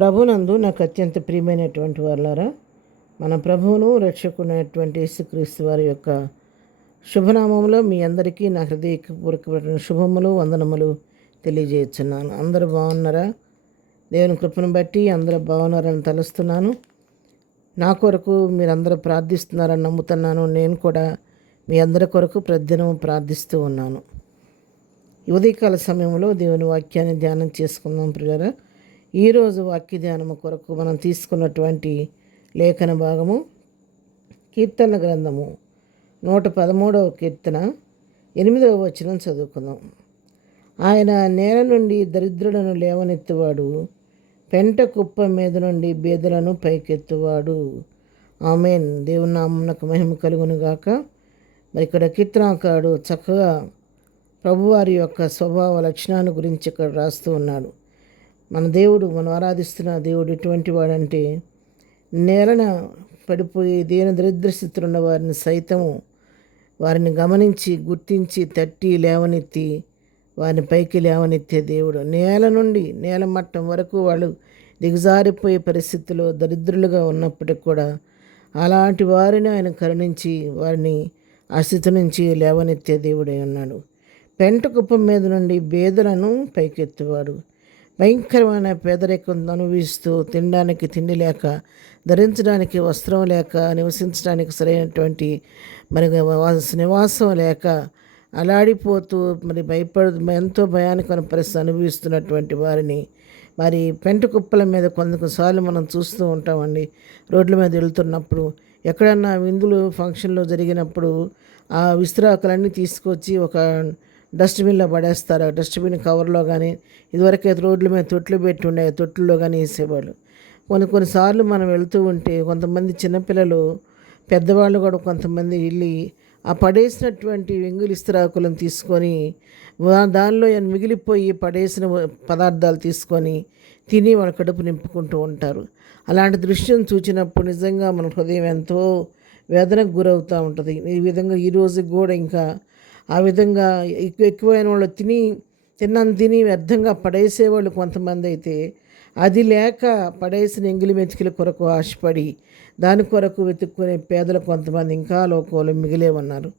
ప్రభునందు నాకు అత్యంత ప్రియమైనటువంటి వాళ్ళారా, మన ప్రభువును రక్షకునైనటువంటి యేసుక్రీస్తు వారి యొక్క శుభనామంలో మీ అందరికీ నా హృదయపూర్వకమైన శుభములు వందనములు తెలియజేస్తున్నాను. అందరూ బాగున్నారా? దేవుని కృపను బట్టి అందరూ బాగున్నారని తలుస్తున్నాను. నా కొరకు మీరందరూ ప్రార్థిస్తున్నారని నమ్ముతున్నాను. నేను కూడా మీ అందరి కొరకు ప్రతిదినం ప్రార్థిస్తూ ఉన్నాను. ఉదయకాల సమయంలో దేవుని వాక్యాన్ని ధ్యానం చేసుకుందాం ప్రియులారా. ఈరోజు వాక్య ధ్యానము కొరకు మనం తీసుకున్నటువంటి లేఖన భాగము కీర్తన గ్రంథము 113వ కీర్తన 8వ వచనం చదువుకుందాం. ఆయన నేల నుండి దరిద్రులను లేవనెత్తువాడు, పెంట కుప్ప మీద నుండి బీదలను పైకెత్తువాడు. ఆమేన్. దేవుని నామమునకు మహిమ కలుగును గాక. మరి ఇక్కడ కీర్తనాకారుడు చక్కగా ప్రభువారి యొక్క స్వభావ లక్షణాన్ని గురించి ఇక్కడ రాస్తూ ఉన్నాడు. మన దేవుడు, మనం ఆరాధిస్తున్న దేవుడు ఎటువంటి వాడంటే, నేలన పడిపోయి దేని దరిద్ర స్థితిలో ఉన్న వారిని సైతము వారిని గమనించి గుర్తించి తట్టి లేవనెత్తి వారిని పైకి లేవనెత్తే దేవుడు. నేల నుండి నేల మట్టం వరకు వాళ్ళు దిగజారిపోయే పరిస్థితిలో దరిద్రులుగా ఉన్నప్పటికి కూడా అలాంటి వారిని ఆయన కరుణించి వారిని ఆ స్థితి నుంచి లేవనెత్తే దేవుడై ఉన్నాడు. పెంట కుప్పం మీద నుండి బేదలను పైకెత్తువాడు. భయంకరమైన పేదరికం అనుభవిస్తూ తినడానికి తిండి లేక, ధరించడానికి వస్త్రం లేక, నివసించడానికి సరైనటువంటి మరి నివాసం లేక అలాడిపోతూ మరి ఎంతో భయానకమైన పరిస్థితి అనుభవిస్తున్నటువంటి వారిని మరి పెంట కుప్పల మీద కొన్నిసార్లు మనం చూస్తూ ఉంటామండి. రోడ్ల మీద వెళ్తున్నప్పుడు, ఎక్కడన్నా విందులు ఫంక్షన్లు జరిగినప్పుడు ఆ విస్తరాకులన్నీ తీసుకొచ్చి ఒక డస్ట్బిన్లో పడేస్తారు. డస్ట్బిన్ కవర్లో కానీ, ఇదివరకైతే రోడ్ల మీద తొట్లు పెట్టి ఉండే తొట్టుల్లో కానీ వేసేవాళ్ళు. కొన్నిసార్లు మనం వెళ్తూ ఉంటే కొంతమంది చిన్నపిల్లలు, పెద్దవాళ్ళు కూడా కొంతమంది వెళ్ళి ఆ పడేసినటువంటి వెంగులు ఇస్తరాకులను తీసుకొని దానిలో మిగిలిపోయి పడేసిన పదార్థాలు తీసుకొని తిని వాళ్ళ కడుపు నింపుకుంటూ ఉంటారు. అలాంటి దృశ్యం చూసినప్పుడు నిజంగా మన హృదయం ఎంతో వేదనకు గురవుతూ ఉంటుంది. ఈ విధంగా ఈరోజు కూడా ఇంకా ఆ విధంగా ఎక్కువైన వాళ్ళు తిని వ్యర్థంగా పడేసేవాళ్ళు కొంతమంది అయితే, అది లేక పడేసిన ఎంగిలి మెతికిల కొరకు ఆశపడి దాని కొరకు వెతుక్కునే పేదలు కొంతమంది ఇంకా లోకంలో మిగిలే ఉన్నారు.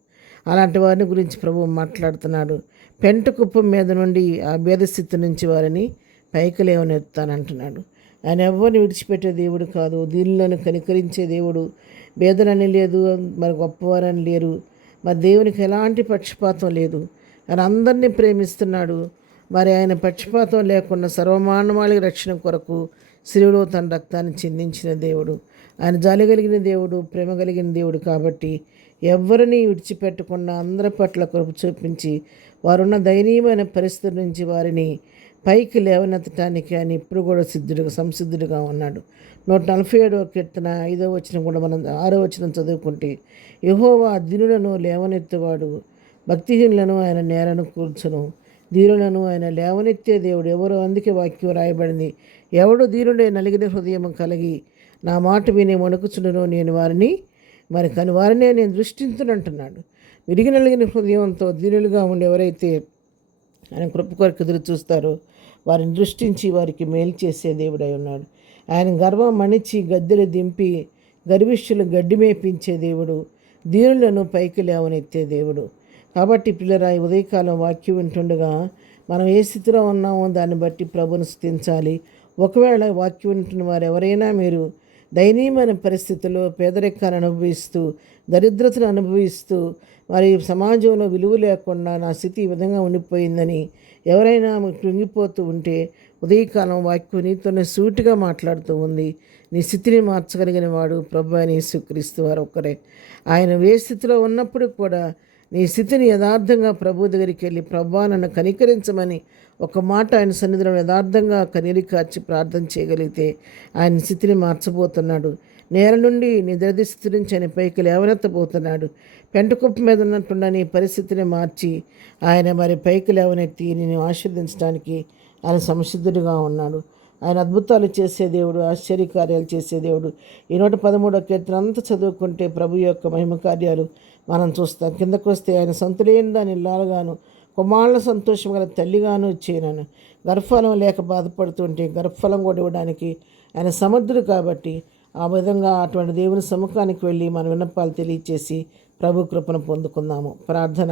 అలాంటి వారిని గురించి ప్రభువు మాట్లాడుతున్నాడు. పెంట కుప్పం మీద నుండి ఆ భేద స్థితి నుంచి వారిని పైకి లేవనెత్తానంటున్నాడు. ఆయన ఎవరిని విడిచిపెట్టే దేవుడు కాదు. దీనిలోని కనికరించే దేవుడు. భేదలని లేదు, మరి గొప్పవారని లేరు. మరి దేవునికి ఎలాంటి పక్షపాతం లేదు. ఆయన అందరినీ ప్రేమిస్తున్నాడు. మరి ఆయన పక్షపాతం లేకుండా సర్వమానవాళికి రక్షణ కొరకు శిలువలో తన రక్తాన్ని చిందించిన దేవుడు. ఆయన జాలి కలిగిన దేవుడు, ప్రేమ కలిగిన దేవుడు కాబట్టి ఎవరిని విడిచిపెట్టకుండా అందరి పట్ల కృప చూపించి వారున్న దయనీయమైన పరిస్థితుల నుంచి వారిని పైకి లేవనెత్తటానికి ఆయన ఇప్పుడు కూడా సంసిద్ధుడిగా ఉన్నాడు. 147వ కీర్తన 5వ వచనం కూడా మనం 6వ వచనం చదువుకుంటే, యెహోవా దీనులను లేవనెత్తువాడు, భక్తిహీనులను ఆయన నేలను కూర్చును. దీనులను ఆయన లేవనెత్తే దేవుడు ఎవరు? అందుకే వాక్యం రాయబడింది, ఎవడు దీనుడే నలిగిన హృదయం కలిగి నా మాట విని వణుకుచుండునో నేను వారినే నేను దృష్టించునంటున్నాడు. విరిగి నలిగిన హృదయంతో దీనులుగా ఉండి ఎవరైతే ఆయన కృప కొరకు ఎదురు చూస్తారో వారిని దృష్టించి వారికి మేలు చేసే దేవుడై ఉన్నాడు. ఆయన గర్వం మణిచి గద్దెలు దింపి గర్విష్ఠులు గడ్డి మేపించే దేవుడు, దీనులను పైకి లేవనెత్తే దేవుడు. కాబట్టి పిల్లరా, ఉదయకాలం వాక్యం వింటుండగా మనం ఏ స్థితిలో ఉన్నామో దాన్ని బట్టి ప్రభుని స్తుతించాలి. ఒకవేళ వాక్యం వింటున్న వారు ఎవరైనా మీరు దయనీయమైన పరిస్థితుల్లో పేదరికాన్ని అనుభవిస్తూ, దరిద్రతను అనుభవిస్తూ, మరి సమాజంలో విలువ లేకుండా నా స్థితి ఈ విధంగా ఉండిపోయిందని ఎవరైనా కృంగిపోతూ ఉంటే, ఉదయకాలం వాక్యం నీతోనే సూటిగా మాట్లాడుతూ ఉంది. నీ స్థితిని మార్చగలిగిన వాడు ప్రభు అయిన యేసుక్రీస్తు వారు ఒక్కరే. ఆయన ఏ స్థితిలో ఉన్నప్పుడు కూడా నీ స్థితిని యథార్థంగా ప్రభు దగ్గరికి వెళ్ళి, ప్రభువా నన్ను కనికరించమని ఒక మాట ఆయన సన్నిధిలో యథార్థంగా కన్నీరు కార్చి ప్రార్థన చేయగలిగితే ఆయన స్థితిని మార్చబోతున్నాడు. నేల నుండి నీ దరిద్ర స్థితి నుంచి ఆయన పైకి లేవనెత్తబోతున్నాడు. పెంటకుప్ప మీద ఉన్నట్టున్న నీ పరిస్థితిని మార్చి ఆయన మరి పైకి లేవనెత్తి నేను ఆశీర్వదించడానికి ఆయన సంసిద్ధుడిగా ఉన్నాడు. ఆయన అద్భుతాలు చేసే దేవుడు, ఆశ్చర్యకార్యాలు చేసే దేవుడు. ఈ 113వ కీర్తన అంతా చదువుకుంటే ప్రభు యొక్క మహిమ కార్యాలు మనం చూస్తాం. కిందకు వస్తే ఆయన సంతులేని దాని ఇల్లాలుగాను, కుమారుల సంతోషం గల తల్లిగాను చేయనను. గర్భఫలం లేక బాధపడుతుంటే గర్భఫలం కూడా ఇవ్వడానికి ఆయన సమర్థుడు కాబట్టి ఆ విధంగా అటువంటి దేవుని సముఖానికి వెళ్ళి మన విన్నపాలు తెలియచేసి ప్రభు కృపను పొందుకుందాము. ప్రార్థన.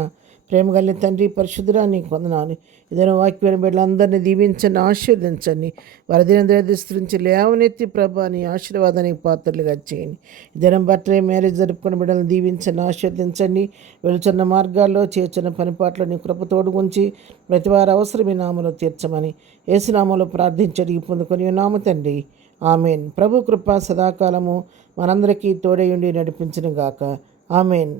ప్రేమ కలిగిన తండ్రి, పరిశుద్ధుడా, నీకు వందనాలు. ఇదైనా వాక్యమైన బిడ్డలందరినీ దీవించండి, ఆశీర్వదించండి. వారి దినదిస్తరించి లేవనెత్తి ప్రభా నీ ఆశీర్వాదానికి పాత్రలుగా చేయండి. ఇదైనా బట్టలే మ్యారేజ్ జరుపుకున్న బిడ్డలను దీవించండి, ఆశీర్వదించండి. వెళుచున్న మార్గాల్లో చేర్చున్న పనిపాట్లో నీ కృప తోడుగుంచి ప్రతి వారి అవసరం ఈ నామలో తీర్చమని యేసునామలో ప్రార్థించడి పొందుకొని నామ తండ్రి, ఆమెన్. ప్రభు కృప సదాకాలము మనందరికీ తోడయుండి నడిపించును గాక. ఆమెన్.